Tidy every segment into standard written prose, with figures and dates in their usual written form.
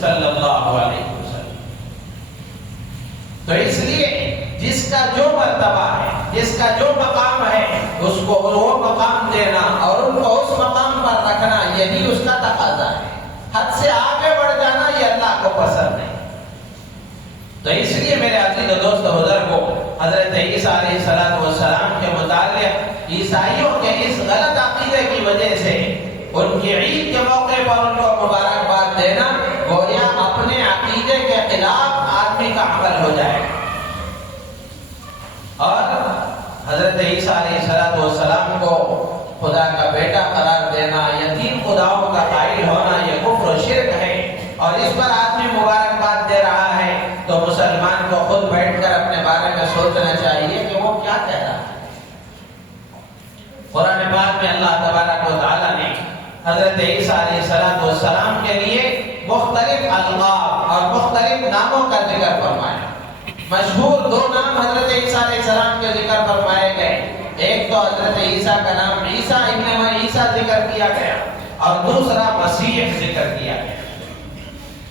صلی اللہ علیہ وسلم۔ تو اس لیے جس کا جو مرتبہ ہے، جس کا جو مقام ہے، اس کو وہ مقام دینا اور ان کو اس مقام پر رکھنا، یہی اس کا تقاضا ہے۔ حد سے آگے بڑھ جانا یہ اللہ کو پسند نہیں۔ تو اس لیے میرے عزیز و دوست بزرگوں، حضرت عیسیٰ علیہ السلام کے متعلق عیسائیوں کے اس غلط عقیدے کی وجہ سے ان کی عید کے موقع پر ان کو مبارکباد دینا گویا اپنے عقیدے کے خلاف آدمی کا عمل ہو جائے گا۔ اور حضرت عیسیٰ علیہ السلام کو خدا کا بیٹا قرار دینا، یتیم خداؤں کا قائل ہونا، یہ کفر و شرک ہے، اور اس پر آدمی مبارکباد دے رہا ہے تو مسلمان کو خود بیٹھ کر اپنے بارے میں سوچنا چاہیے کہ وہ کیا کہہ رہا ہے۔ قرآن پاک میں اللہ تبارک و تعالیٰ نے حضرت عیسیٰ علیہ السلام کے لیے مختلف القاب اور مختلف ناموں کا ذکر فرمایا۔ مشہور دو نام حضرت عیسیٰ علیہ السلام کے ذکر فرمائے گئے، ایک تو حضرت عیسیٰ کا نام عیسیٰ ابن عیسیٰ ذکر کیا گیا اور دوسرا مسیح ذکر کیا گیا۔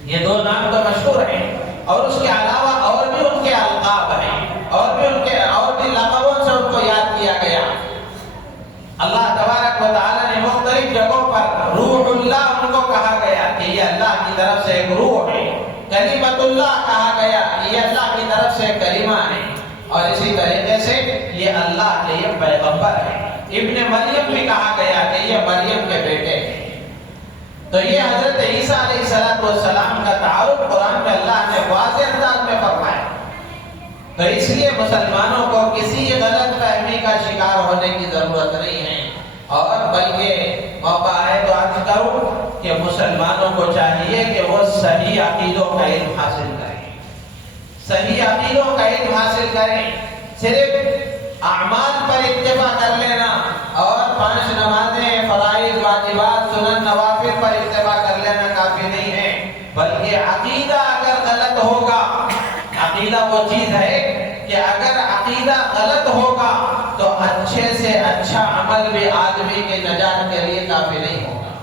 یہ دو نام تو مشہور ہیں، اور اس کے علاوہ اور بھی ان کے القاب ہیں، اور بھی لقبوں سے ان کو یاد کیا گیا۔ اللہ تبارک و تعالیٰ نے مختلف جگہوں پر روح اللہ ان کو کہا گیا کہ یہ اللہ کی طرف سے ایک روح ہے، کلمت اللہ کہا گیا کہ یہ اللہ کی طرف سے کلمہ ہے، اور اسی طریقے سے یہ اللہ کے یہ پیغمبر ہے۔ ابن مریم بھی کہا گیا کہ یہ مریم کے بیٹے ہیں۔ تو یہ حضرت عیسیٰ علیہ السلام کا تعارف قرآن میں اللہ نے واضح انداز میں فرمایا۔ تو اس لیے مسلمانوں کو کسی غلط فہمی کا شکار ہونے کی ضرورت نہیں ہے، اور بلکہ موقع ہے تو عرض کروں کہ مسلمانوں کو چاہیے کہ وہ صحیح عقیدوں کا علم حاصل کریں، صحیح عقیدوں کا علم حاصل کریں۔ صرف اعمال پر اتفاق کر لینا اور 5 نمازیں، فرائض، واجبات، سنن، نوافل پر اتفاق کر لینا کافی نہیں ہے، بلکہ عقیدہ اگر غلط ہوگا، عقیدہ وہ چیز ہے کہ اگر عقیدہ غلط ہوگا تو اچھے سے اچھا عمل بھی آدمی کے نجات کے لیے کافی نہیں ہوگا۔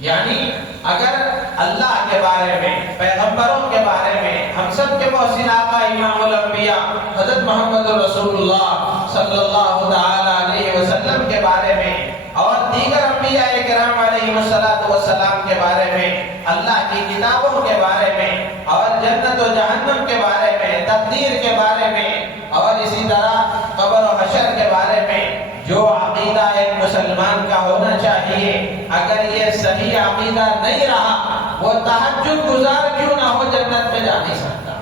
یعنی اگر اللہ کے بارے میں، پیغمبروں کے بارے میں، ہم سب کے محسن آقا امام الانبیاء حضرت محمد رسول اللہ صلی اللہ تعالی علیہ وسلم کے بارے میں اور دیگر انبیاء کرام علیہ السلام کے بارے میں، اللہ کی کتابوں کے بارے میں، اور جنت و جہنم کے بارے میں، تقدیر کے بارے میں، اور اسی طرح قبر و حشر کے بارے میں جو عقیدہ ایک مسلمان کا ہونا چاہیے، اگر یہ صحیح عقیدہ نہیں رہا، وہ تہجد گزار کیوں نہ ہو جنت میں جا نہیں سکتا،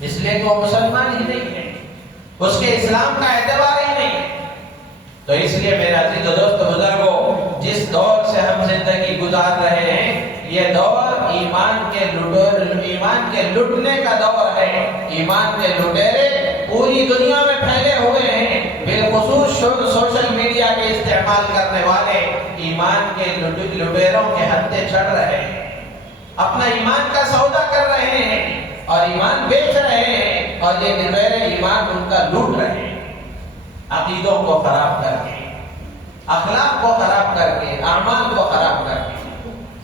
اس لیے کہ وہ مسلمان ہی نہیں ہے، اس کے اسلام کا اعتبار ہی نہیں ہے۔ تو اس لیے میرے عزیز و دوست بزرگوں، جس دور سے ہم زندگی گزار رہے ہیں، یہ دور ایمان کے لٹنے کا دور ہے۔ ایمان کے لٹیرے پوری دنیا میں پھیلے ہوئے ہیں، بالخصوص سوشل میڈیا کے استعمال کرنے والے ایمان کے لٹیروں کے ہتھے چڑھ رہے ہیں، اپنا ایمان کا سودا کر رہے ہیں اور ایمان بیچ رہے ہیں، اور یہ لٹیرے ایمان ان کا لوٹ رہے ہیں، عقیدوں کو خراب کر کے، اخلاق کو خراب کر کے، اعمال کو خراب کر کے۔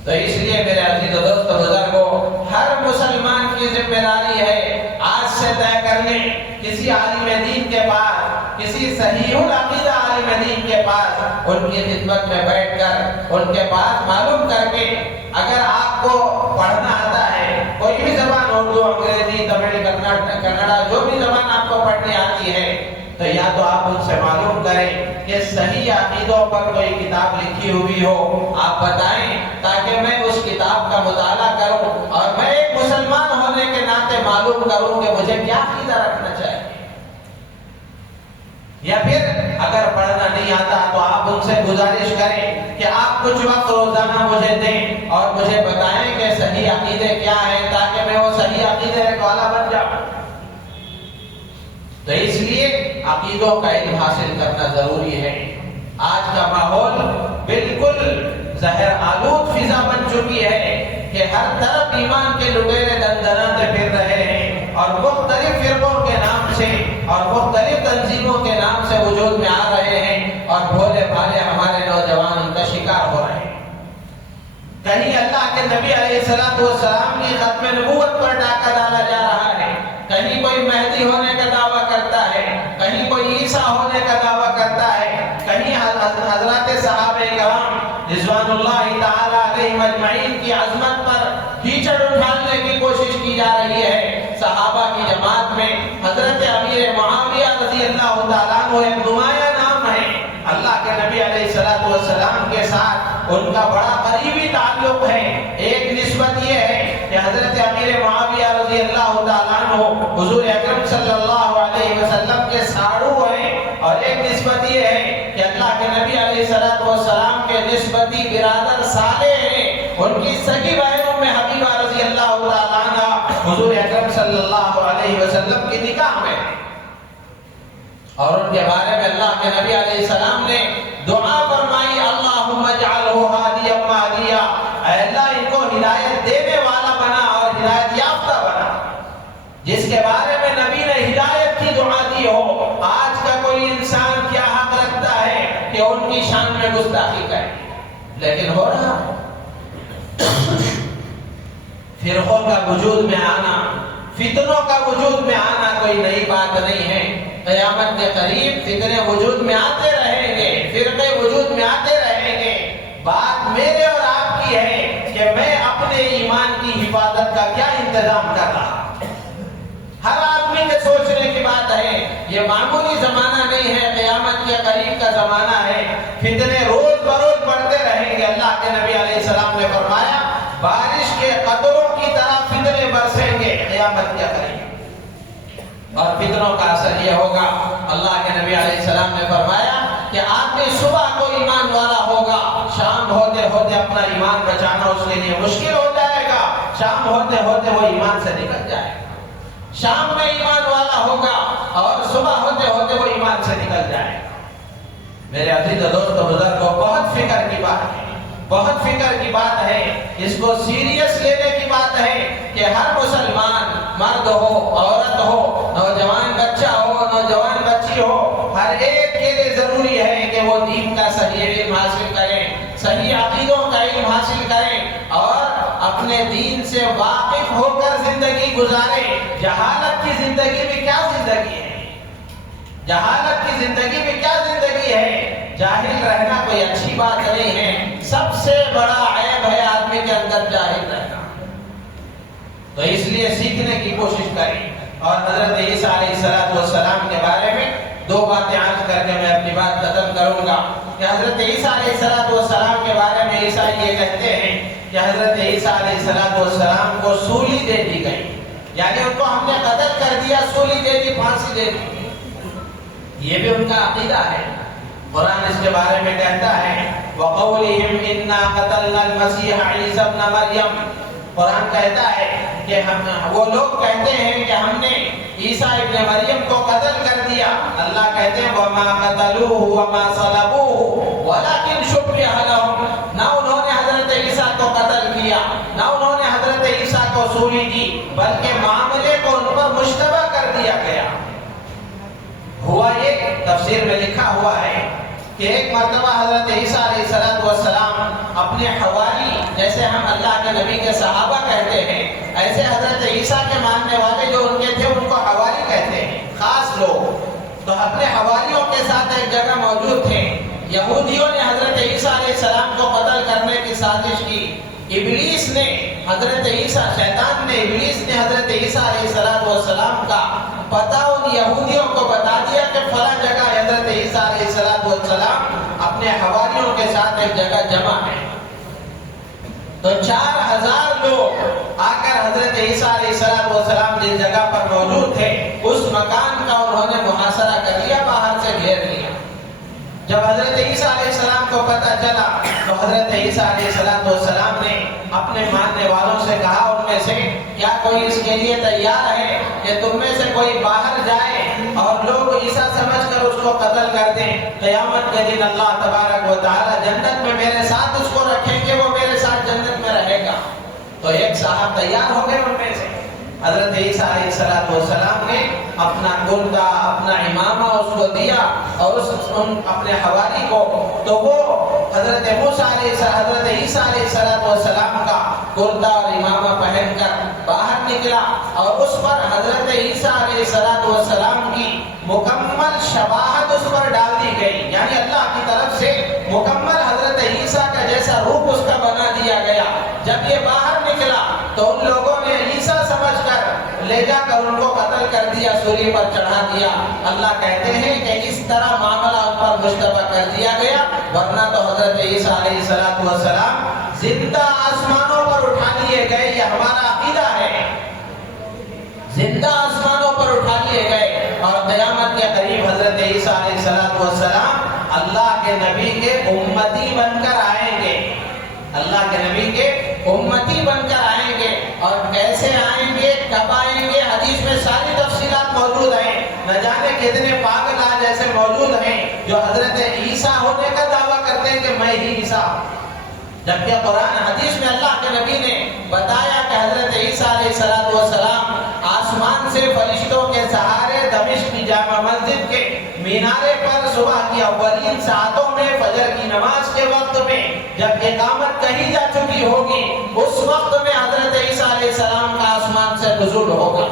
تو اس لیے میرے عزیز و دوست بزرگوں، ہر مسلمان کی ذمہ داری ہے آج سے طے کر لیں، کسی عالم دین کے پاس، کسی صحیح العقیدہ عالم دین کے پاس ان کی خدمت میں بیٹھ کر ان کے پاس معلوم کر کے، اگر آپ کو پڑھنا آتا ہے کوئی بھی زبان، اردو، انگریزی، تمل، کنڑا، جو بھی زبان آپ کو پڑھنی آتی ہے، تو یا تو آپ ان سے معلوم کریں کہ صحیح عقیدوں پر کوئی کتاب لکھی ہوئی ہو، آپ بتائیں تاکہ میں اس کتاب کا مطالعہ کروں اور میں ایک مسلمان ہونے کے ناطے معلوم کروں کہ مجھے کیا عقیدہ رکھنا چاہیے۔ یا پھر اگر پڑھنا نہیں آتا تو آپ ان سے گزارش کریں کہ آپ کچھ وقت روزانہ مجھے دیں اور مجھے بتائیں کہ صحیح عقیدے کیا ہیں، تاکہ میں وہ صحیح عقیدے والا بن جاؤں۔ تو اس لیے عقیدوں کا علم حاصل کرنا ضروری ہے۔ آج کا ماحول بالکل زہر آلود فضا بن چکی ہے کہ ہر طرف ایمان کے لٹیرے دندناتے پھر رہے ہیں، اور مختلف فرقوں کے نام سے اور مختلف تنظیموں کے نام سے وجود میں آ رہے ہیں، اور بھولے بھالے ہمارے نوجوان ان کا شکار ہو رہے ہیں۔ کہیں اللہ کے نبی علیہ السلام کی ختم نبوت پر ڈاکہ ڈالا جا رہا ہے. کہیں کوئی مہدی ہونے کا دعویٰ کرتا ہے, کہیں کوئی عیسیٰ ہونے کا دعویٰ کرتا ہے, کہیں حضرات صحابہ کرام رضوان اللہ تعالی علیہم اجمعین کی عظمت پر کیچڑ اٹھانے کی کوشش کی جا رہی ہے. صحابہ کی جماعت میں حضرت امیر معاویہ رضی اللہ تعالیٰ عنہ ایک نمایاں نام ہے. اللہ کے نبی علیہ السلام کے ساتھ ان کا بڑا قریبی تعلق ہے. ایک نسبت یہ ہے کہ حضرت امیر معاویہ رضی اللہ تعالیٰ عنہ حضور اکرم صلی اللہ علیہ وسلم کے ساڑو ہیں, اور ایک نسبت یہ ہے کہ اللہ کے نبی علیہ السلام کے نسبتی برادر صالح ہیں. ان کی سگی بہنوں میں حبیبہ رضی اللہ تعالیٰ عنہ حضور اکرم صلی اللہ علیہ وسلم کی نکاح میں, اور ان کے بارے میں اللہ کے نبی علیہ السلام نے دعا فرمائی, اللہم اجعلہ ہادیا مہدیا, اے اللہ ان کو ہدایت دینے والا بنا اور ہدایت یافتہ بنا. جس کے بارے میں نبی نے ہدایت کی دعا دی ہو, آج کا کوئی انسان کیا حق رکھتا ہے کہ ان کی شان میں گستاخی کرے؟ لیکن ہو رہا ہے. فرقوں کا وجود میں آنا, فتنوں کا وجود میں آنا کوئی نئی بات نہیں ہے. قیامت کے قریب فتنے وجود میں آتے رہیں گے, فرقے وجود میں آتے رہیں گے. بات میرے اور آپ کی ہے کہ میں اپنے ایمان کی حفاظت کا کیا انتظام کر رہا. ہر آدمی کے سوچنے کی بات ہے. یہ معمولی زمانہ نہیں ہے, قیامت کے قریب کا زمانہ ہے. فتنے روز بروز بڑھتے رہیں گے. اللہ کے نبی علیہ السلام نے فرمایا بارش کے قطروں کی طرح فتنے برسیں گے قیامت کے قریب, اور فتنوں کا اثر یہ ہوگا. اللہ کے نبی علیہ السلام نے فرمایا کہ آدمی صبح کو ایمان والا ہوگا, شام ہوتے ہوتے اپنا ایمان بچانا اس کے لیے مشکل ہو جائے گا. شام ہوتے ہوتے وہ ایمان سے نکل جائے گا. شام میں ایمان والا ہوگا اور صبح ہوتے ہوتے وہ ایمان سے نکل جائے گا. میرے عزیز دوست و بزرگوں, بہت فکر کی بات ہے, بہت فکر کی بات ہے. اس کو سیریس لینے کی بات ہے کہ ہر مسلمان, مرد ہو, عورت ہو, نوجوان بچہ ہو, نوجوان بچی ہو, ہر ایک کے لیے ضروری ہے کہ وہ دین کا صحیح علم حاصل کریں, صحیح عقیدوں کا علم حاصل کریں, اور اپنے دین سے واقف ہو کر زندگی گزاریں. جہالت کی زندگی میں کیا زندگی ہے؟ جہالت کی زندگی میں کیا زندگی ہے؟ جاہل رہنا کوئی اچھی بات نہیں ہے. سب سے بڑا عیب ہے آدمی کے اندر جاہل رہنا. تو اس لیے سیکھنے کی کوشش کریں. اور حضرت عیسیٰ علیہ السلام کے بارے میں دو باتیں عرض کر کے میں اپنی بات ختم کروں گا کہ حضرت عیسیٰ علیہ السلام کے بارے میں عیسائی یہ کہتے ہیں کہ حضرت عیسیٰ علیہ السلام کو سولی دے دی گئی, یعنی ان کو ہم نے قتل کر دیا, سولی دے دی, پھانسی دے دی. یہ بھی ان کا عقیدہ ہے. قرآن اس کے بارے میں کہتا ہے وَقَوْلِهِمْ إِنَّا قَتَلْنَا الْمَسِيحَ عِيسَى ابْنَ مَرْيَمَ. قرآن کہتا ہے کہ وہ لوگ کہتے ہیں کہ ہم نے عیسیٰ ابن مریم کو قتل کر دیا. اللہ کہتے ہیں وَمَا قَتَلُوهُ وَمَا صَلَبُوهُ وَلَكِنْ شُبِّهَ لَهُمْ. نہ انہوں نے حضرت عیسیٰ کو قتل کیا, نہ انہوں نے حضرت عیسیٰ کو سولی دی, بلکہ معاملے کو ان پر مشتبہ کر دیا گیا. ہوا یہ تفسیر میں لکھا ہوا ہے کہ ایک مرتبہ حضرت عیسیٰ علیہ السلام اپنے حوالی, جیسے ہم اللہ کے نبی کے صحابہ کہتے ہیں, ایسے حضرت عیسیٰ کے ماننے والے جو ان کے تھے ان کو حوالی کہتے ہیں, خاص لوگ. تو اپنے حوالیوں کے ساتھ ایک جگہ موجود تھے. یہودیوں نے حضرت عیسیٰ علیہ السلام کو قتل کرنے کی سازش کی. ابلیس نے حضرت عیسیٰ, شیطان نے, ابلیس نے حضرت عیسیٰ علیہ السلام کا پتہ ان یہودیوں کو بتا دیا کہ فلاں جگہ حضرت عیسیٰ علیہ السلام اپنے حواریوں کے ساتھ ایک جگہ جمع ہے. تو 4000 لوگ آ کر حضرت عیسیٰ علیہ السلام جس جگہ پر موجود تھے اس مکان کا انہوں نے محاصرہ کر لیا, باہر سے گھیر لیا. جب حضرت عیسیٰ علیہ السلام کو پتہ چلا تو حضرت عیسیٰ علیہ السلام نے اپنے ماننے والوں سے کہا, ان میں سے کیا کوئی اس کے لیے تیار ہے کہ تم میں سے کوئی باہر جائے اور لوگ عیسیٰ سمجھ کر اس کو قتل کر دیں, قیامت کے دن اللہ تبارک و تعالی جنت میں میرے ساتھ اس کو رکھیں گے, وہ میرے ساتھ جنت میں رہے گا. تو ایک صاحب تیار ہو گئے ان میں سے. حضرت عیسیٰ علیہ السلام نے اپنا کرتا, اپنا امامہ اس کو دیا اور اپنے حوالی کو, تو وہ حضرت عیسیٰ علیہ السلام کا کرتا اور امامہ پہن کر باہر نکلا اور اس پر حضرت عیسیٰ علیہ السلام کی مکمل شباہت اس پر ڈال دی گئی، یعنی اللہ کی طرف سے مکمل حضرت عیسیٰ کا جیسا روپ اس کا بنا دیا گیا۔ جب یہ باہر نکلا تو ان لوگوں نے عیسیٰ سمجھ کر لے جا کر ان کو قتل کر دیا، سولی پر چڑھا دیا۔ اللہ کہتے ہیں کہ اس طرح معاملہ ان پر مشتبہ کر دیا گیا، ورنہ تو حضرت عیسیٰ علیہ السلام زندہ آسمانوں پر اٹھا لیے گئے، یہ ہمارا عقیدہ ہے، زندہ آسمانوں پر اٹھا لیے گئے اور قیامت کے قریب حضرت عیسیٰ علیہ السلام اللہ کے نبی کے امتی بن کر آئیں گے، اللہ کے نبی کے امتی بن کر آئیں گے۔ اور کیسے آئیں گے، کب آئیں گے، حدیث میں ساری تفصیلات موجود ہیں۔ نہ جانے کتنے پاگل آج ایسے موجود ہیں جو حضرت عیسیٰ ہونے کا دعویٰ کرتے ہیں کہ میں ہی عیسیٰ، جبکہ قرآن حدیث میں اللہ کے نبی نے بتایا کہ حضرت عیسیٰ علیہ السلام آسمان سے فرشتوں کے سہارے دمشق کی جامع مسجد کے مینارے پر صبح کی اولین ساعتوں میں فجر کی نماز کے وقت میں جب اقامت کہی جا چکی ہوگی، اس وقت میں حضرت عیسیٰ علیہ السلام کا آسمان سے نزول ہوگا۔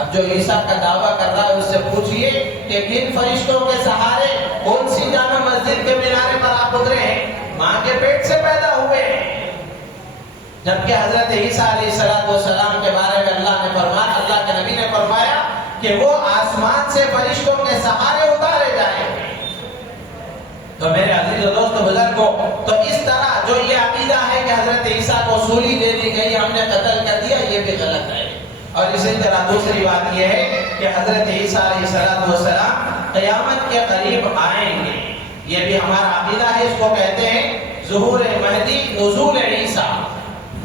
اب جو عیسیٰ کا دعویٰ کر رہا ہے اس سے پوچھئے کہ کن فرشتوں کے سہارے کون سی جامع مسجد کے مینارے پر آپ اترے ہیں؟ ماں کے پیٹ سے پیدا ہوئے ہیں۔ جبکہ حضرت عیسیٰ علیہ السلام کے بارے میں اللہ نے فرمایا، اللہ کے نبی نے فرمایا کہ وہ آسمان سے فرشتوں کے سہارے اتارے جائیں گے۔ تو میرے عزیز و دوست بزرگوں، تو اس طرح جو یہ عقیدہ ہے کہ حضرت عیسیٰ کو سولی دے دی گئی، ہم نے قتل کر دیا، یہ بھی غلط ہے۔ اور اسی طرح دوسری بات یہ ہے کہ حضرت عیسیٰ علیہ السلام قیامت کے قریب آئیں گے، یہ بھی ہمارا عقیدہ ہے۔ اس کو کہتے ہیں ظہور مہدی، نزول عیسیٰ۔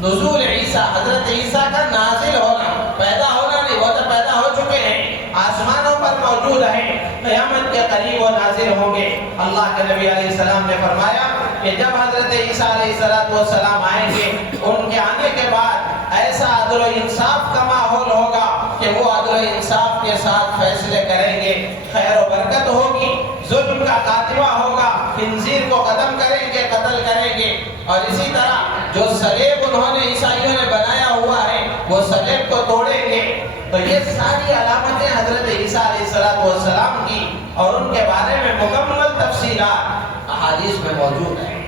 نزول عیسیٰ، حضرت عیسیٰ کا نازل ہونا، پیدا ہونا نہیں، وہ تو پیدا ہو چکے ہیں، آسمانوں پر موجود ہیں، قیامت کے قریب وہ نازل ہوں گے۔ اللہ کے نبی علیہ السلام نے فرمایا کہ جب حضرت عیسیٰ علیہ السلام آئیں گے، ان کے آنے کے بعد ایسا عدل و انصاف کا ماحول ہوگا کہ وہ عدل و انصاف کے ساتھ فیصلے کریں گے، خیر و برکت ہوگی، ظلم کا خاتمہ ہوگا، خنزیر کو ختم کریں گے، قتل کریں گے۔ اور اسی طرح جو صلیب انہوں نے عیسائیوں نے بنایا ہوا ہے وہ صلیب کو توڑیں گے۔ تو یہ ساری علامتیں حضرت عیسیٰ علیہ السلام کی اور ان کے بارے میں مکمل تفصیلات احادیث میں موجود ہیں۔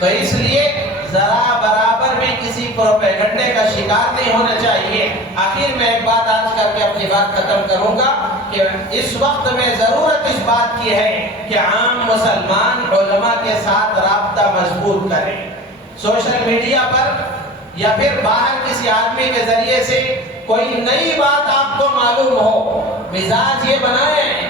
تو اس لیے ذرا برابر بھی کسی پروپیگنڈے کا شکار نہیں ہونا چاہیے۔ آخر میں ایک بات آج کر کے اپنی بات ختم کروں گا کہ اس وقت میں ضرورت اس بات کی ہے کہ عام مسلمان علماء کے ساتھ رابطہ مضبوط کریں، سوشل میڈیا پر یا پھر باہر کسی آدمی کے ذریعے سے کوئی نئی بات آپ کو معلوم ہو، مزاج یہ بنائیں،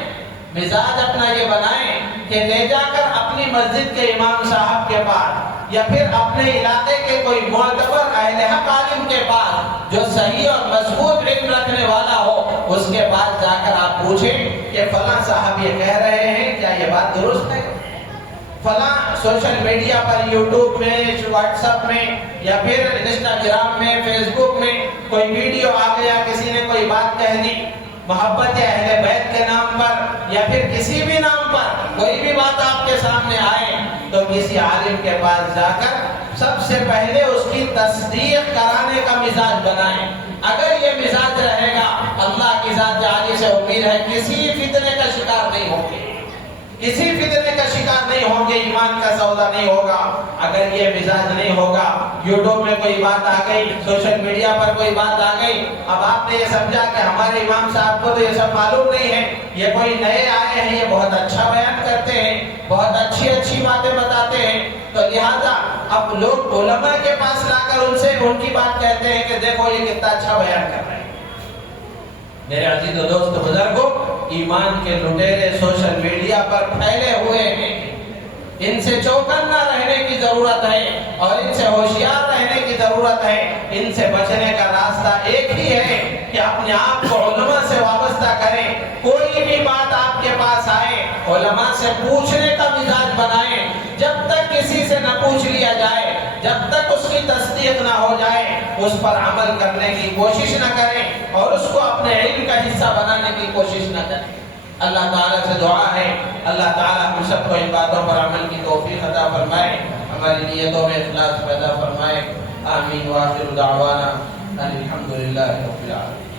مزاج اپنا یہ بنائیں کہ لے جا کر اپنی مسجد کے امام صاحب کے پاس یا پھر اپنے علاقے کے کوئی معتبر اہل حق عالم کے پاس جو صحیح اور مضبوط علم رکھنے والا ہو، اس کے پاس جا کر آپ پوچھیں کہ فلاں صاحب یہ کہہ رہے ہیں، کیا یہ بات درست ہے؟ فلاں سوشل میڈیا پر، یوٹیوب میں، واٹس ایپ میں یا پھر انسٹاگرام میں، فیس بک میں کوئی ویڈیو آ گیا، کسی نے کوئی بات کہہ دی محبت اہل بیت کے نام پر یا پھر کسی بھی نام پر، کوئی بھی بات آپ کے سامنے آئے تو کسی عالم کے پاس جا کر سب سے پہلے اس کی تصدیق کرانے کا مزاج بنائیں۔ اگر یہ مزاج رہے گا، اللہ کی ذات عالی سے امید ہے کسی فتنے کا شکار نہیں ہوں گے، کسی فتنے کا شکار نہیں ہوں گے، ایمان کا سودا نہیں ہوگا۔ اگر یہ مزاج نہیں ہوگا، یوٹیوب میں کوئی بات آ گئی، سوشل میڈیا پر کوئی بات آ گئی، اب آپ نے یہ سمجھا کہ ہمارے امام صاحب کو تو یہ سب معلوم نہیں ہے، یہ کوئی نئے آئے ہیں، یہ بہت اچھا بیان کرتے ہیں، بہت اچھی باتیں بتاتے ہیں، تو لہذا اب لوگ علماء کے پاس لا کر ان سے ان کی بات کہتے ہیں کہ دیکھو یہ کتنا اچھا بیان کر رہے ہیں۔ میرے عزیز و دوست بزرگوں، ایمان کے لٹیرے سوشل میڈیا پر پھیلے ہوئے ہیں، ان سے چوکنا رہنے کی ضرورت ہے اور ان سے ہوشیار رہنے کی ضرورت ہے۔ ان سے بچنے کا راستہ ایک ہی ہے کہ اپنے آپ کو علماء سے وابستہ کریں، کوئی بھی بات آپ کے پاس آئے علماء سے پوچھنے کا مزاج بنائیں۔ جب تک کسی سے نہ پوچھ لیا جائے، جب تک اس کی تصدیق نہ ہو جائے، اس پر عمل کرنے کی کوشش نہ کریں اور اس کو اپنے علم کا حصہ بنانے کی کوشش نہ کریں۔ اللہ تعالیٰ سے دعا ہے اللہ تعالیٰ ہم سب کو ان باتوں پر عمل کی توفیق عطا فرمائے، ہماری نیتوں میں اخلاص پیدا فرمائے۔ آمین. وآخر دعوانا الحمد للہ رب العالمین.